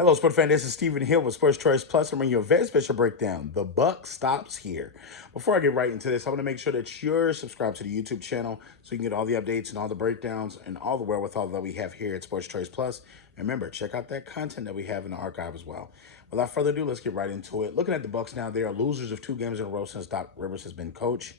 Hello, Sport fan. This is Stephen Hill with Sports Choice Plus. I'm bringing you a very special breakdown. The buck stops here. Before I get right into this, I want to make sure that you're subscribed to the YouTube channel so you can get all the updates and all the breakdowns and all the wherewithal that we have here at Sports Choice Plus. And remember, check out that content that we have in the archive as well. Without further ado, let's get right into it. Looking at the Bucks now, they are losers of 2 games in a row since Doc Rivers has been coach.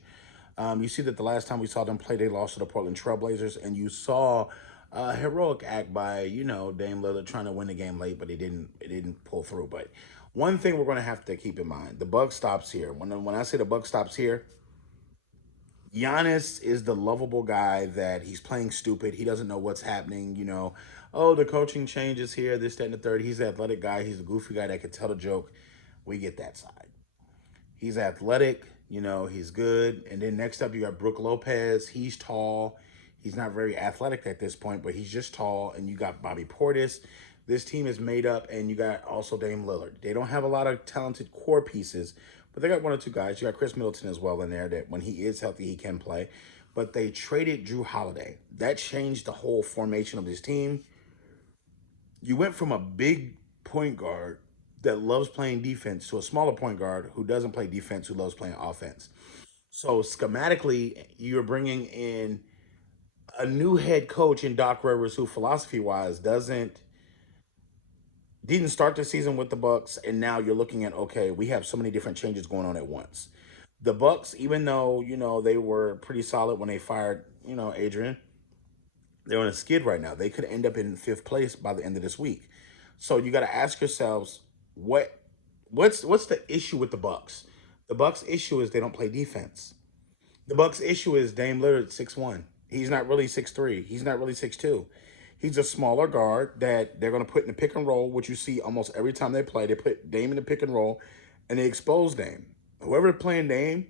You see that the last time we saw them play, they lost to the Portland Trailblazers, and you saw a heroic act by, Dame Lillard trying to win the game late, but it didn't pull through. But one thing we're going to have to keep in mind, the buck stops here. When I say the buck stops here, Giannis is the lovable guy that he's playing stupid. He doesn't know what's happening, Oh, the coaching changes here, this, that, and the third. He's the athletic guy. He's the goofy guy that can tell the joke. We get that side. He's athletic, he's good. And then next up, you got Brook Lopez. He's tall. He's not very athletic at this point, but he's just tall. And you got Bobby Portis. This team is made up, and you got also Dame Lillard. They don't have a lot of talented core pieces, but they got 1 or 2 guys. You got Chris Middleton as well in there that when he is healthy, he can play. But they traded Jrue Holiday. That changed the whole formation of this team. You went from a big point guard that loves playing defense to a smaller point guard who doesn't play defense, who loves playing offense. So schematically, you're bringing in a new head coach in Doc Rivers, who philosophy-wise didn't start the season with the Bucks, and now you're looking at, okay, we have so many different changes going on at once. The Bucks, even though they were pretty solid when they fired Adrian, they're on a skid right now. They could end up in 5th place by the end of this week. So you got to ask yourselves, what's the issue with the Bucks? The Bucks' issue is they don't play defense. The Bucks' issue is Dame Lillard 6'1". He's not really 6'3". He's not really 6'2". He's a smaller guard that they're going to put in the pick and roll, which you see almost every time they play. They put Dame in the pick and roll, and they expose Dame. Whoever playing Dame,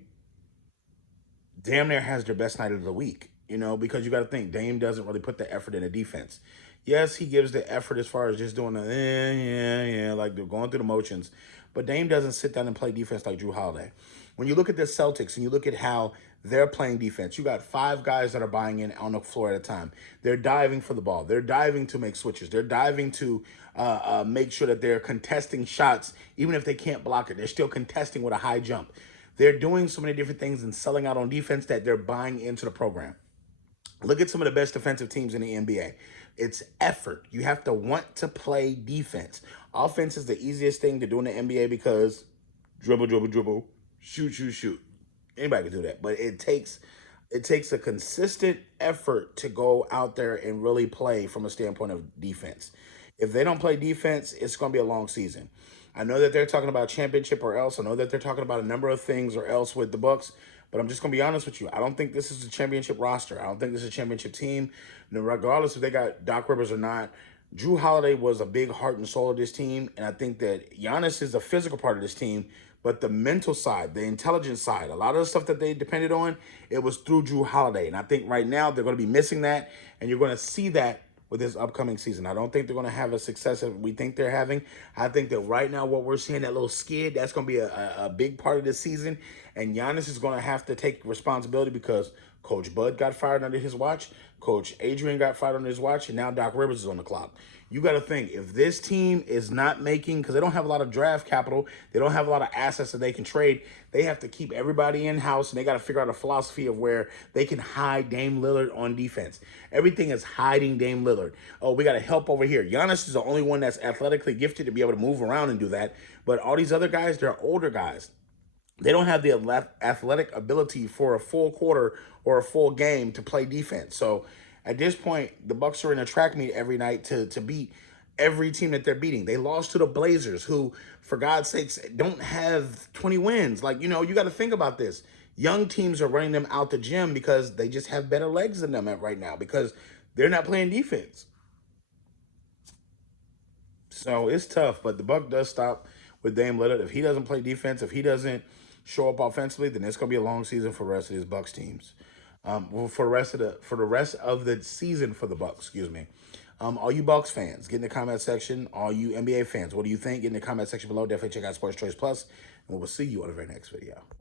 damn near has their best night of the week, because you got to think Dame doesn't really put the effort in the defense. Yes, he gives the effort as far as just doing the, like they're going through the motions. But Dame doesn't sit down and play defense like Jrue Holiday. When you look at the Celtics and you look at how they're playing defense, you got 5 guys that are buying in on the floor at a time. They're diving for the ball. They're diving to make switches. They're diving to make sure that they're contesting shots. Even if they can't block it, they're still contesting with a high jump. They're doing so many different things and selling out on defense that they're buying into the program. Look at some of the best defensive teams in the NBA. It's effort. You have to want to play defense. Offense is the easiest thing to do in the NBA because dribble, dribble, dribble, shoot, shoot, shoot. Anybody can do that. But it takes a consistent effort to go out there and really play from a standpoint of defense. If they don't play defense, it's going to be a long season. I know that they're talking about championship or else. I know that they're talking about a number of things or else with the Bucks. But I'm just going to be honest with you. I don't think this is a championship roster. I don't think this is a championship team. And regardless if they got Doc Rivers or not, Jrue Holiday was a big heart and soul of this team. And I think that Giannis is the physical part of this team. But the mental side, the intelligence side, a lot of the stuff that they depended on, it was through Jrue Holiday. And I think right now they're going to be missing that. And you're going to see that with this upcoming season. I don't think they're going to have a success that we think they're having. I think that right now what we're seeing, that little skid, that's going to be a big part of this season. And Giannis is going to have to take responsibility because Coach Bud got fired under his watch. Coach Adrian got fired under his watch. And now Doc Rivers is on the clock. You got to think, if this team is not making, because they don't have a lot of draft capital, they don't have a lot of assets that they can trade, they have to keep everybody in-house, and they got to figure out a philosophy of where they can hide Dame Lillard on defense. Everything is hiding Dame Lillard. Oh, we got to help over here. Giannis is the only one that's athletically gifted to be able to move around and do that. But all these other guys, they're older guys. They don't have the athletic ability for a full quarter or a full game to play defense. So at this point, the Bucks are in a track meet every night to beat every team that they're beating. They lost to the Blazers, who, for God's sakes, don't have 20 wins. Like, you got to think about this. Young teams are running them out the gym because they just have better legs than them right now because they're not playing defense. So it's tough, but the buck does stop with Dame Lillard. If he doesn't play defense, if he doesn't show up offensively, then it's gonna be a long season for the rest of his Bucks teams. Well, for the rest of the season for the Bucks, excuse me. All you Bucks fans, get in the comment section. All you NBA fans, what do you think? Get in the comment section below. Definitely check out Sports Choice Plus, and we'll see you on the very next video.